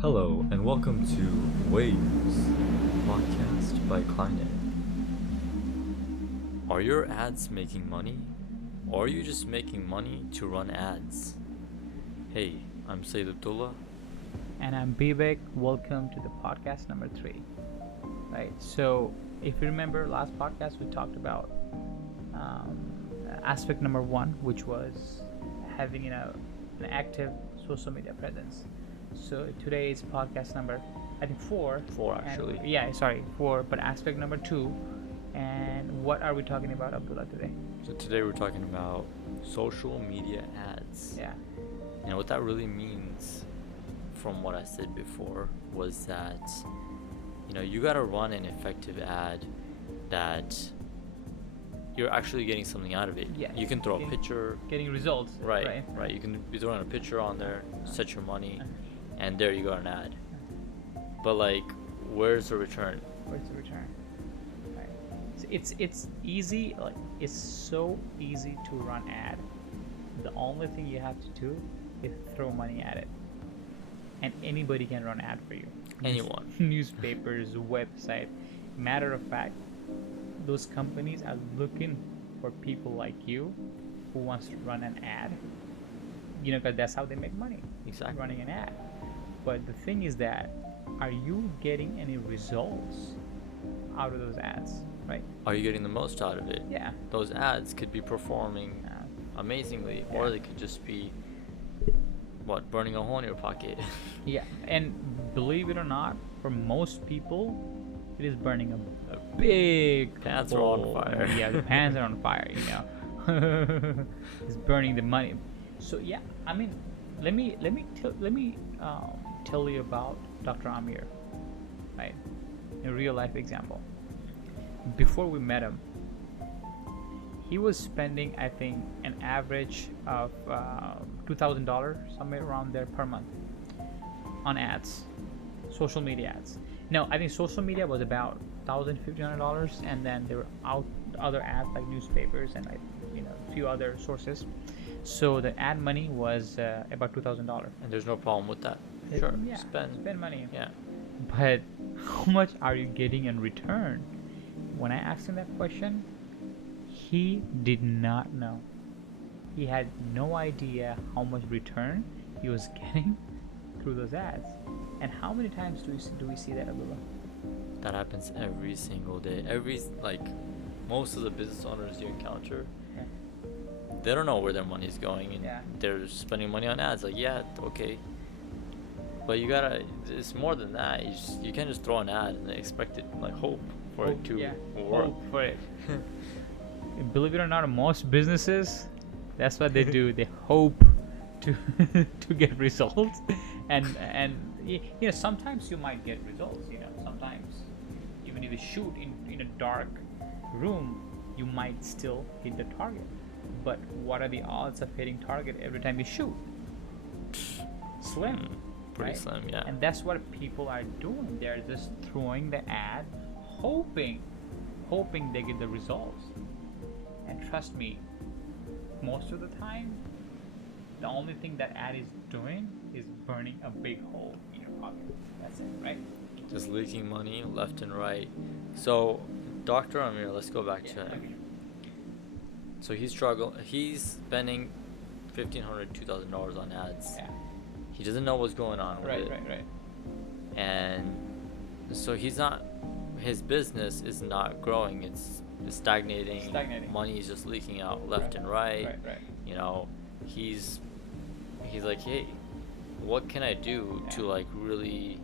Hello, and welcome to Waves, podcast by Kleinet. Are your ads making money? Or are you just making money to run ads? Hey, I'm Sayyid Abdullah. And I'm Bibek. Welcome to the podcast number 3. Right, so if you remember last podcast, we talked about aspect number 1, which was having an active social media presence. So today's podcast number, I think 4. 4 actually. Yeah, sorry, 4. But aspect number 2. And what are we talking about, Abdullah, today? So today we're talking about social media ads. Yeah. And what that really means, from what I said before, was that you gotta run an effective ad that you're actually getting something out of it. Yeah. You can throw a picture. Getting results. Right. You can be throwing a picture on there, set your money, and there you go, an ad. But where's the return? Where's the return? Right. So it's easy. It's so easy to run ad. The only thing you have to do is throw money at it, and anybody can run ad for you. Anyone. Newspapers, website. Matter of fact, those companies are looking for people like you who wants to run an ad. Because that's how they make money. Exactly. Running an ad. But the thing is that, are you getting any results out of those ads, right? Are you getting the most out of it? Yeah. Those ads could be performing amazingly, or they could just be burning a hole in your pocket. Yeah, and believe it or not, for most people, it is burning a big pants are hole. on fire. Yeah, the pants are on fire. It's burning the money. So yeah, I mean, let me tell you about Dr. Amir, right? A real life example. Before we met him, he was spending, I think, an average of $2,000, somewhere around there, per month on ads, social media ads. No, I think social media was about $1,500, and then there were other ads like newspapers and a few other sources. So the ad money was about $2,000. And there's no problem with that. Sure, Yeah, spend money. Yeah. But how much are you getting in return? When I asked him that question, he did not know. He had no idea how much return he was getting through those ads. And how many times do we see that, Abdullah? That happens every single day. Most of the business owners you encounter, they don't know where their money's going, and they're spending money on ads. Okay. But it's more than that. You can't just throw an ad and expect it, hope for it to work. Hope for it. Believe it or not, most businesses, that's what they do. They hope to to get results, and sometimes you might get results. Sometimes even if you shoot in a dark room, you might still hit the target. But what are the odds of hitting target every time you shoot? Slim. Pretty right? slim, yeah. And that's what people are doing. They're just throwing the ad, hoping they get the results. And trust me, most of the time, the only thing that ad is doing is burning a big hole in your pocket. That's it, right? Just leaking money left and right. So, Dr. Amir, let's go back to him. Okay. So he's spending $1,500, $2,000 on ads. Yeah. He doesn't know what's going on with it. Right. And so his business is not growing. It's stagnating. Money is just leaking out left and right. Right. He's like, hey, what can I do to really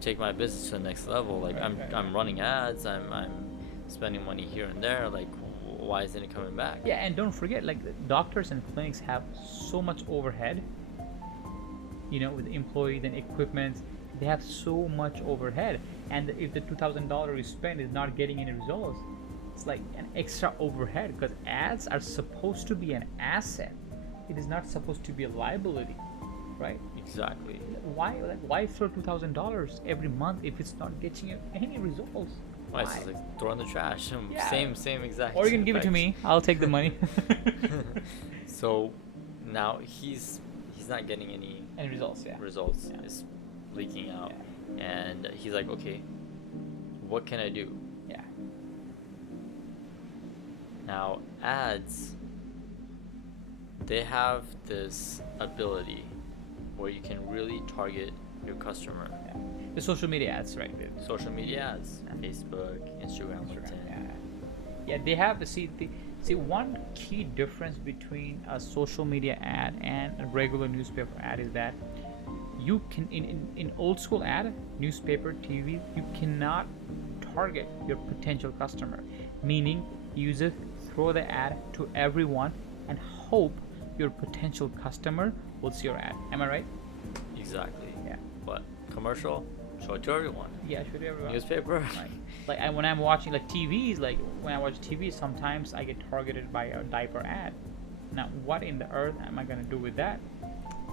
take my business to the next level? I'm running ads. I'm spending money here and there. Why isn't it coming back? Yeah, and don't forget, the doctors and clinics have so much overhead. With employees and equipment, they have so much overhead. And if the $2,000 you spend is not getting any results, it's like an extra overhead, because ads are supposed to be an asset. It is not supposed to be a liability, right? Exactly. Why throw $2,000 every month if it's not getting you any results? Why? It's just throw in the trash. Same exact. Or you can give it to me. I'll take the money. So now he's not getting any results. results. Yeah. leaking out, and he's like, okay, what can I do? Yeah. Now, ads, they have this ability where you can really target your customer. Yeah. The social media ads, right? Social media ads, Facebook, Instagram, LinkedIn. Yeah, they have see one key difference between a social media ad and a regular newspaper ad is that you can in old school ad, newspaper, TV, you cannot target your potential customer, meaning you just throw the ad to everyone and hope your potential customer will see your ad. Am I right? Exactly. Yeah. But commercial, show it to everyone. Yeah, show it to everyone. Newspaper. Like when I'm watching like TVs, like when I watch TV, sometimes I get targeted by a diaper ad. Now, what in the earth am I gonna do with that?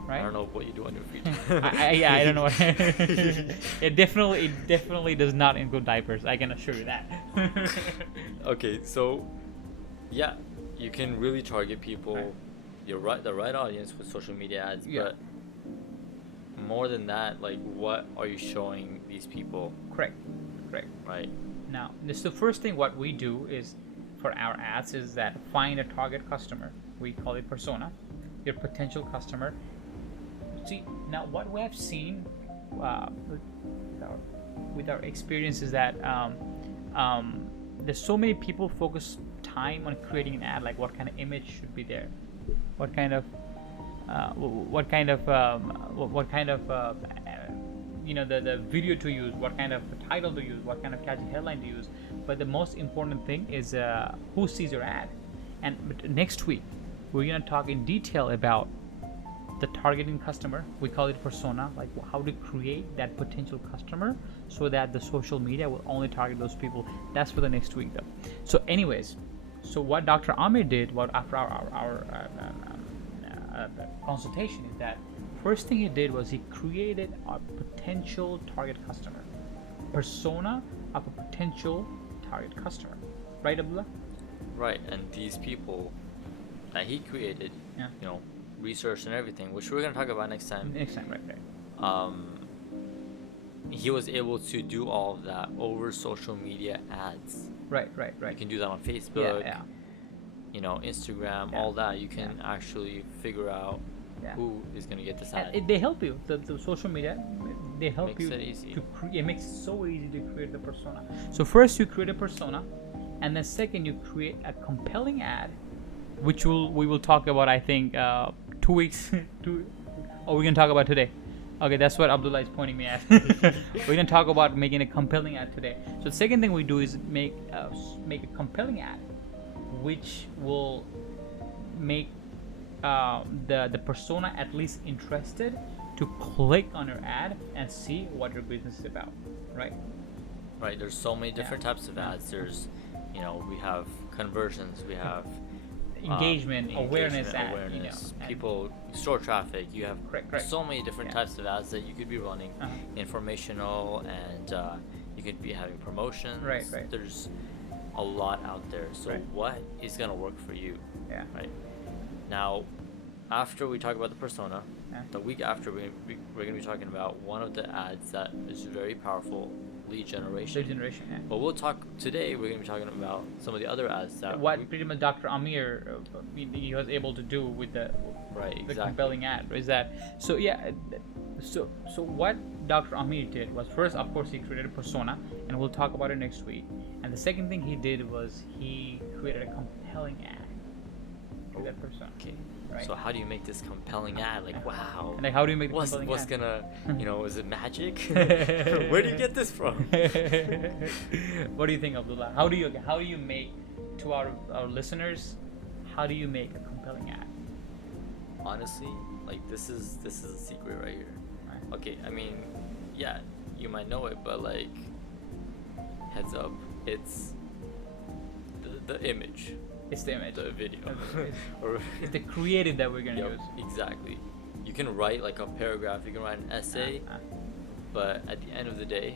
Right? I don't know what you do on your free time. I don't know. It definitely does not include diapers. I can assure you that. Okay, so yeah, you can really target people, the right audience with social media ads, but more than that, like, what are you showing these people? Correct. Right. Now, this the first thing what we do is for our ads is that find a target customer. We call it persona, your potential customer. See, now what we have seen with our experience is that there's so many people focus time on creating an ad, like what kind of image should be there, what kind of the video to use, what kind of title to use, what kind of catchy headline to use. But the most important thing is who sees your ad. And next week we're gonna talk in detail about the targeting customer. We call it persona, like how to create that potential customer so that the social media will only target those people. That's for the next week though. So anyways, so what Dr. Amir did, after our consultation, is that first thing he did was he created a potential target customer, persona of a potential target customer. Right, Abdullah? Right, and these people that he created, research and everything, which we're gonna talk about next time. Right. He was able to do all of that over social media ads. Right. You can do that on Facebook. Yeah. Instagram, all that. You can actually figure out who is gonna get this ad. And they help you. The social media, they help Makes you it easy. it makes it so easy to create the persona. So first you create a persona, and then second you create a compelling ad, which we will talk about, I think 2 weeks. We're gonna talk about today. Okay, that's what Abdullah is pointing me at. We're gonna talk about making a compelling ad today. So the second thing we do is make a compelling ad, which will make the persona at least interested to click on your ad and see what your business is about. Right. There's so many different types of ads. There's we have conversions, we have engagement, awareness ad, people, store traffic. You have correct. so many different types of ads that you could be running, informational, and you could be having promotions. Right. There's a lot out there. So what is gonna work for you? Right. Now, after we talk about the persona, the week after we're gonna be talking about one of the ads that is very powerful. Lead generation. But we'll talk today. We're going to be talking about some of the other ads that pretty much Dr. Amir he was able to do with the compelling ad is that. So so what Dr. Amir did was, first, of course, he created a persona, and we'll talk about it next week. And the second thing he did was he created a compelling ad for that persona. Okay. Right? So how do you make this compelling ad? Like, wow. And like, how do you make the compelling what's ad? gonna, is it magic? Where do you get this from? What do you think, Abdullah? How do you make, to our listeners, how do you make a compelling ad? Honestly, like, this is a secret right here. Right. Okay, I mean, yeah, you might know it, but like, heads up, it's the image. It's the image. The video. It's the creative that we're going to use. Exactly. You can write like a paragraph, you can write an essay, but at the end of the day,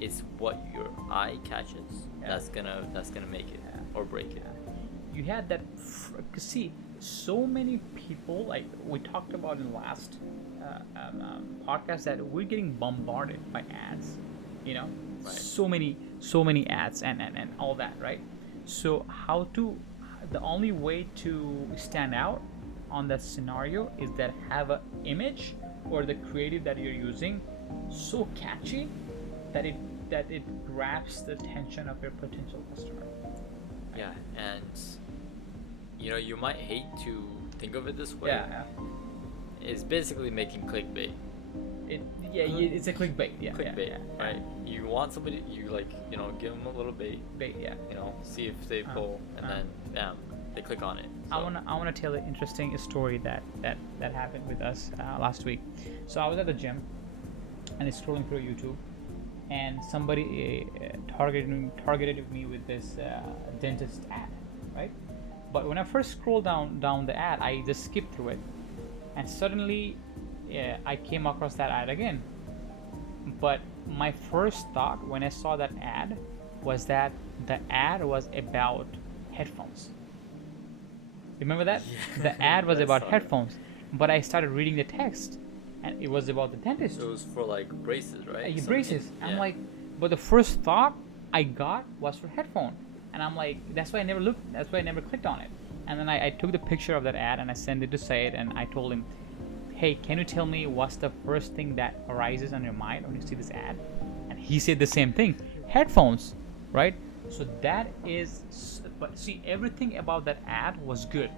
it's what your eye catches that's gonna make it or break it. You had that. See, so many people, like we talked about in the last podcast that we're getting bombarded by ads, you know, Right. so many ads and all that, right? So the only way to stand out on that scenario is that have a image or the creative that you're using so catchy that it grabs the attention of your potential customer. Yeah, and you might hate to think of it this way. Yeah, It's basically making clickbait. it's a clickbait. Yeah, Clickbait, yeah, right? You want somebody, you give them a little bait, yeah. see if they pull, and then bam, they click on it. So, I wanna tell an interesting story that happened with us last week. So I was at the gym and scrolling through YouTube, and somebody targeted me with this dentist ad, right? But when I first scrolled down the ad, I just skipped through it, and suddenly I came across that ad again. But my first thought when I saw that ad was that the ad was about headphones. Remember that? Yeah. The ad was I about saw that. headphones, but I started reading the text, and it was about the dentist. So it was for like braces, right? Braces. Something- I'm yeah. like, but the first thought I got was for headphone, and I'm like, that's why I never looked. That's why I never clicked on it. And then I took the picture of that ad and I sent it to Syed, and I told him, hey, can you tell me what's the first thing that arises on your mind when you see this ad? And he said the same thing, headphones, right? So that is, but see, everything about that ad was good.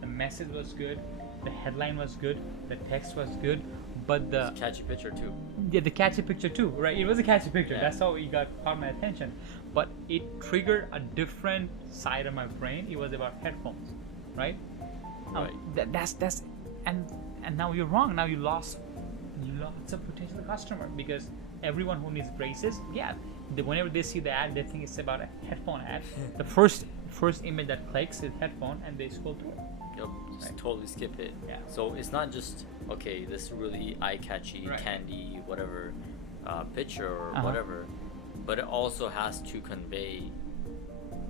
The message was good, the headline was good, the text was good, but the It's a catchy picture too. yeah, the catchy picture too, right? It was a catchy picture. Yeah. That's how it caught my attention. But it triggered a different side of my brain. It was about headphones, right? Right. That's and now you're wrong. Now you lost lots of potential customer, because everyone who needs braces, yeah, whenever they see the ad, they think it's about a headphone ad. The first image that clicks is headphone, and they scroll through it. Yep, just Right. totally skip it. Yeah. So it's not just okay, this really eye-catchy, Right. candy, whatever, picture or Uh-huh. whatever, but it also has to convey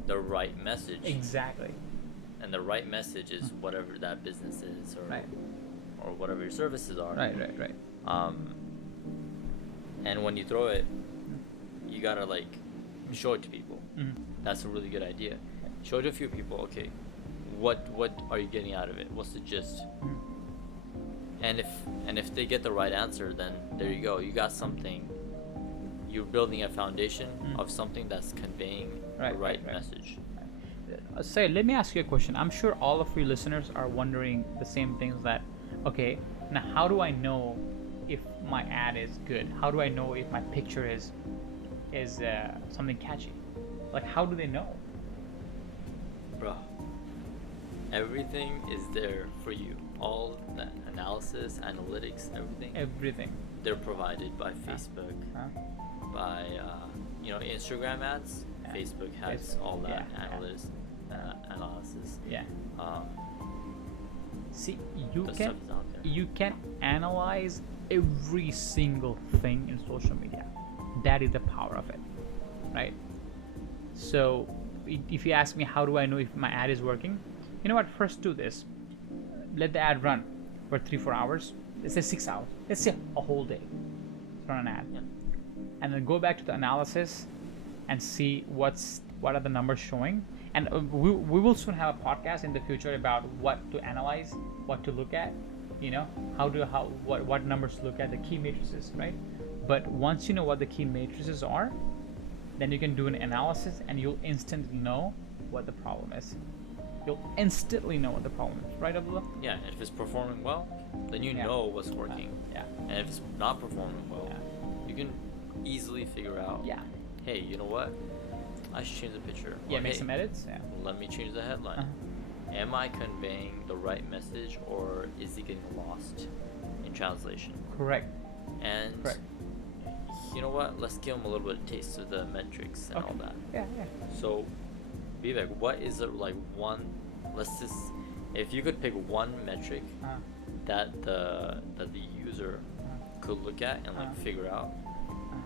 the right message. Exactly. And the right message is whatever that business is, or Right. or whatever your services are. Right. And when you throw it, you gotta show it to people. Mhm. That's a really good idea. Show it to a few people. Okay, what are you getting out of it? What's the gist? Mhm. And if they get the right answer, then there you go. You got something. You're building a foundation of something that's conveying the Right, right right. message. Say, let me ask you a question. I'm sure all of you listeners are wondering the same things, that, okay, now how do I know if my ad is good? How do I know if my picture is something catchy? Like, how do they know? Bro, everything is there for you. All the analysis, analytics, Everything. they're provided by Facebook, Huh? by Instagram ads. Yeah. Facebook has Facebook, all that yeah, analysis. Yeah. Um, See, the stuff is out there. you can analyze every single thing in social media. That is the power of it, right? So if you ask me how do I know if my ad is working, you know what, first do this. Let the ad run for 3-4 hours. Let's say 6 hours. Let's say a whole day. Run an ad. Yeah. And then go back to the analysis and see what are the numbers showing. And we will soon have a podcast in the future about what to analyze, what to look at, what numbers to look at, the key matrices, right? But once you know what the key matrices are, then you can do an analysis and you'll instantly know what the problem is. You'll instantly know what the problem is, right, Abdullah? Yeah, and if it's performing well, then you Yeah. know what's working. Yeah. And if it's not performing well, Yeah. you can easily figure out. Yeah. Hey, you know what? I should change the picture. Yeah, Or, make hey, some edits. Yeah. let me change the headline. Uh-huh. Am I conveying the right message, or is it getting lost in translation? Correct. And Correct. you know what? Let's give them a little bit of taste of the metrics and all Okay. that. Yeah. So, Vivek, what is it one? Let's just, if you could pick one metric Uh, that the user could look at and figure out,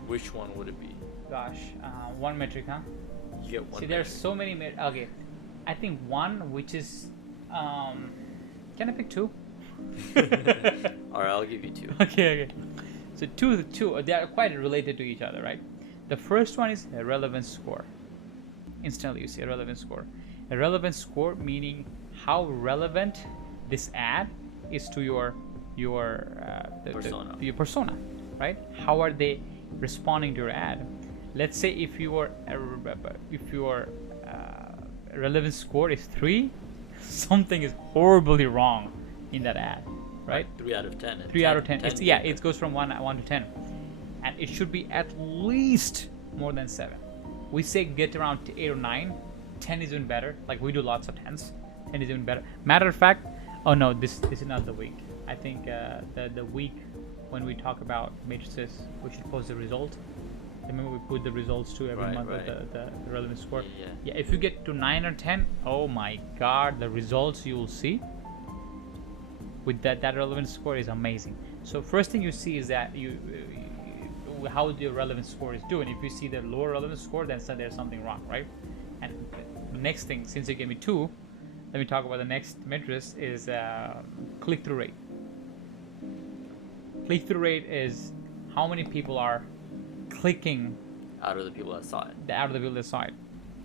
which one would it be? gosh, one metric, huh? You get one. See, there's metric. so many. Okay, I think one, which is, can I pick two? All right, I'll give you 2. Okay. So two, they are quite related to each other, right? The first one is a relevance score. Instantly, you see a relevance score. A relevance score meaning how relevant this ad is to your persona. Your persona, right? How are they responding to your ad? Let's say if your relevance score is 3, something is horribly wrong in that ad, right? 3 out of 10. 3 out of 10. It goes from 1 to 10, and it should be at least more than 7. We say get around 8 or 9. 10 is even better. Like, we do lots of 10s. 10 is even better. Matter of fact, oh no, this is not the week. I think the week when we talk about matrices, we should post the result. Remember, we put the results to every month of the relevance score. Yeah, if you get to 9 or 10, oh my god, the results you will see with that relevance score is amazing. So first thing you see is that how your relevance score is doing. If you see the lower relevance score, then there's something wrong, right? And the next thing, since you gave me 2, let me talk about the next matrix is click-through rate. Click-through rate is how many people are clicking out of the people that saw it.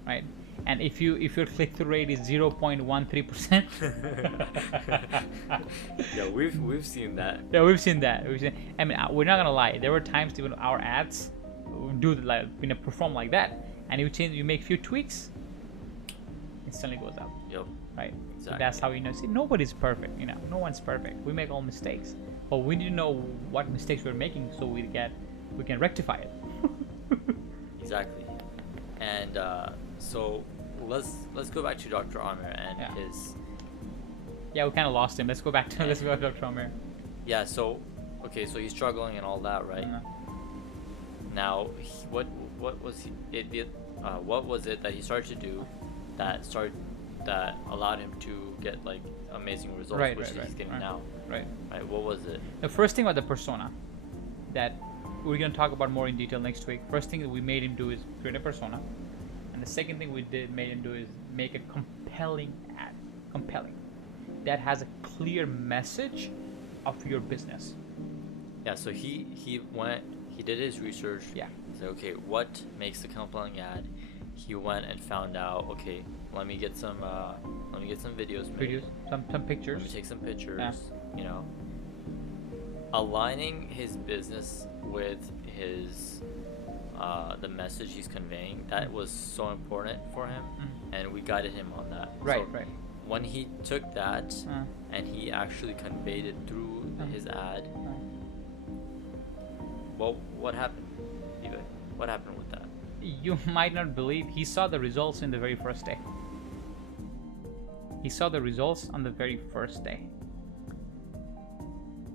Right? And if your click-through rate is 0.13%, yeah, we've seen that. Yeah, we've seen that. I mean, we're not gonna lie. There were times even our ads do perform like that, and you make a few tweaks, instantly goes up. Yep. Right. Exactly. So that's how you know. See, nobody's perfect. No one's perfect. We make all mistakes, but we need to know what mistakes we're making so we can rectify it. Exactly. And so let's go back to Dr. Amir and his. Yeah, we kind of lost him. Let's go back to Dr. Amir. Yeah. So, okay. So he's struggling and all that, right? Now, what was it that he started to do that allowed him to get like amazing results, which he's getting now? Right. What was it? The first thing about the persona that we're going to talk about more in detail next week. First thing that we made him do is create a persona, and the second thing we made him do is make a compelling ad. Compelling. That has a clear message of your business. Yeah. So he did his research. Yeah. He said, okay, what makes a compelling ad? He went and found out. Okay, let me get some videos made. Some pictures. Let me take some pictures. Yeah. Aligning his business with his the message he's conveying, that was so important for him, and we guided him on that. Right. When he took that and he actually conveyed it through his ad, well, what happened? What happened with that? You might not believe he saw the results in the very first day. He saw the results on the very first day.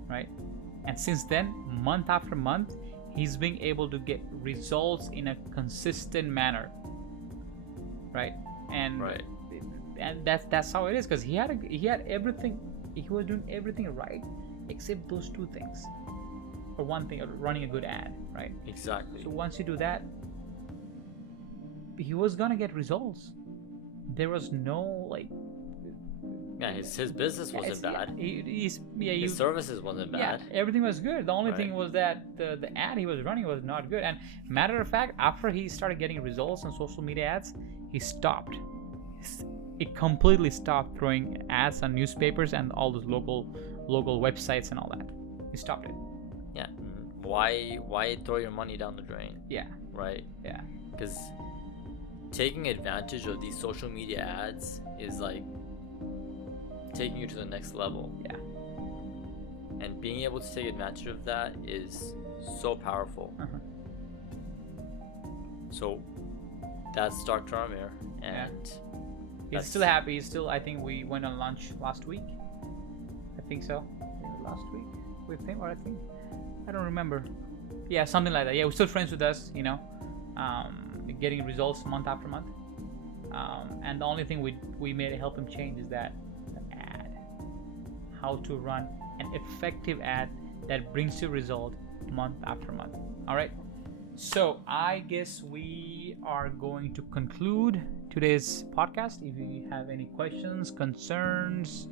Right? And since then, month after month, he's been able to get results in a consistent manner. Right? And that's how it is, because he had everything. He was doing everything right except those 2 things. Or one thing, running a good ad, right? Exactly. So once you do that, he was gonna get results. There was no his business wasn't bad. His services wasn't bad. Yeah, everything was good. The only thing was that the ad he was running was not good. And matter of fact, after he started getting results on social media ads, he stopped. It completely stopped throwing ads on newspapers and all those local websites and all that. He stopped it. Yeah. Why throw your money down the drain? Yeah. Right? Yeah. Because taking advantage of these social media ads is like taking you to the next level. Yeah. And being able to take advantage of that is so powerful. So that's Dr. Amir, and he's still happy. I think we went on lunch last week. I think so. Last week with him, or I don't remember. Yeah, something like that. Yeah, we're still friends with us, getting results month after month. And the only thing we made to help him change is that the ad. How to run an effective ad that brings you result month after month. All right. So I guess we are going to conclude today's podcast. If you have any questions, concerns,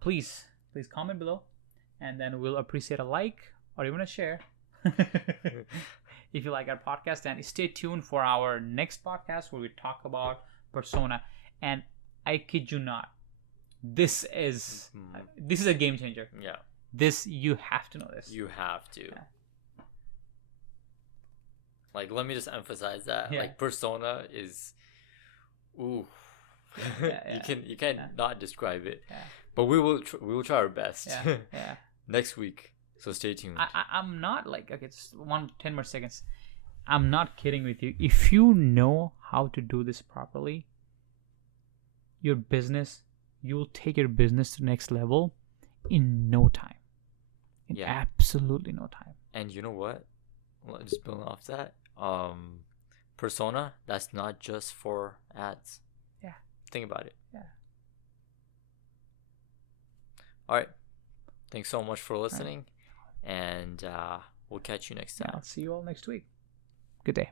please please comment below, and then we'll appreciate a like or even a share if you like our podcast. And stay tuned for our next podcast where we talk about persona. And I kid you not, this is a game changer. Yeah. This, you have to know this. You have to. Yeah. Like, let me just emphasize that. Yeah. Like, persona is, ooh, you can't not describe it. Yeah. But we will try our best. Yeah. Yeah. Next week. So stay tuned. I'm not like, okay, just 10 more seconds. I'm not kidding with you. If you know how to do this properly, your business, you'll take your business to the next level in no time. In absolutely no time. And you know what? Just building off that, persona, that's not just for ads. Yeah. Think about it. Yeah. All right. Thanks so much for listening. Right. And we'll catch you next time. I'll see you all next week. Good day.